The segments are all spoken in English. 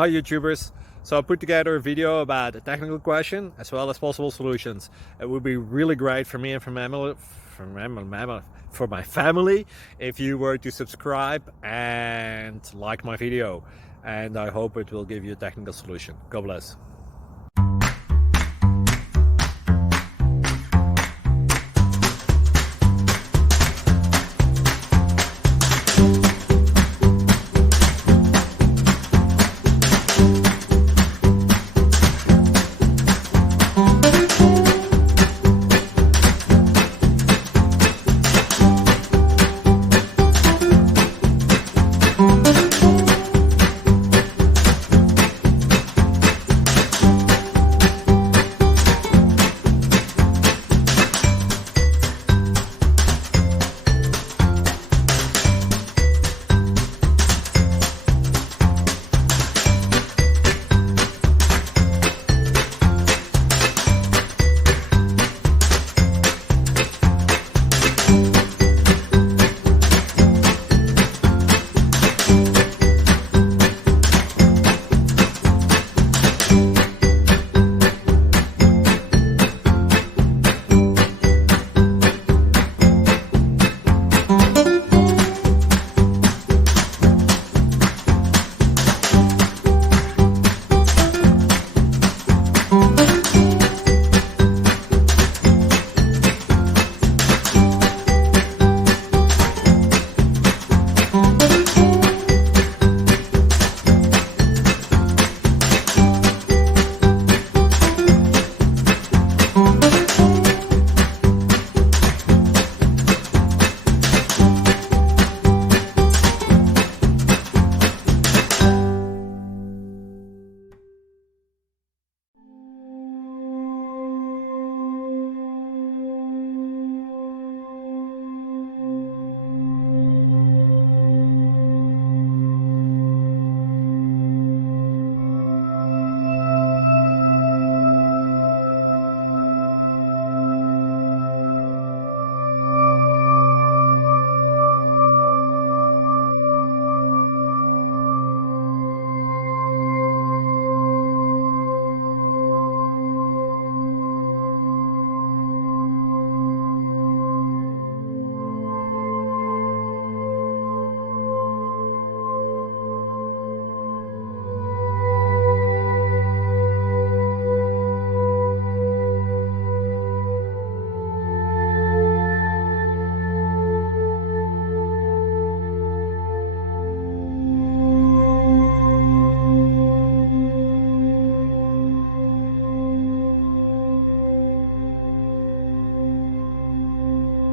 Hi YouTubers! So I put together a video about a technical question as well as possible solutions. It would be really great for me and for my family if you were to subscribe and like my video, and I hope it will give you a technical solution. God bless.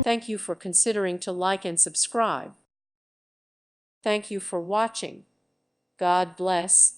Thank you for considering to like and subscribe. Thank you for watching. God bless.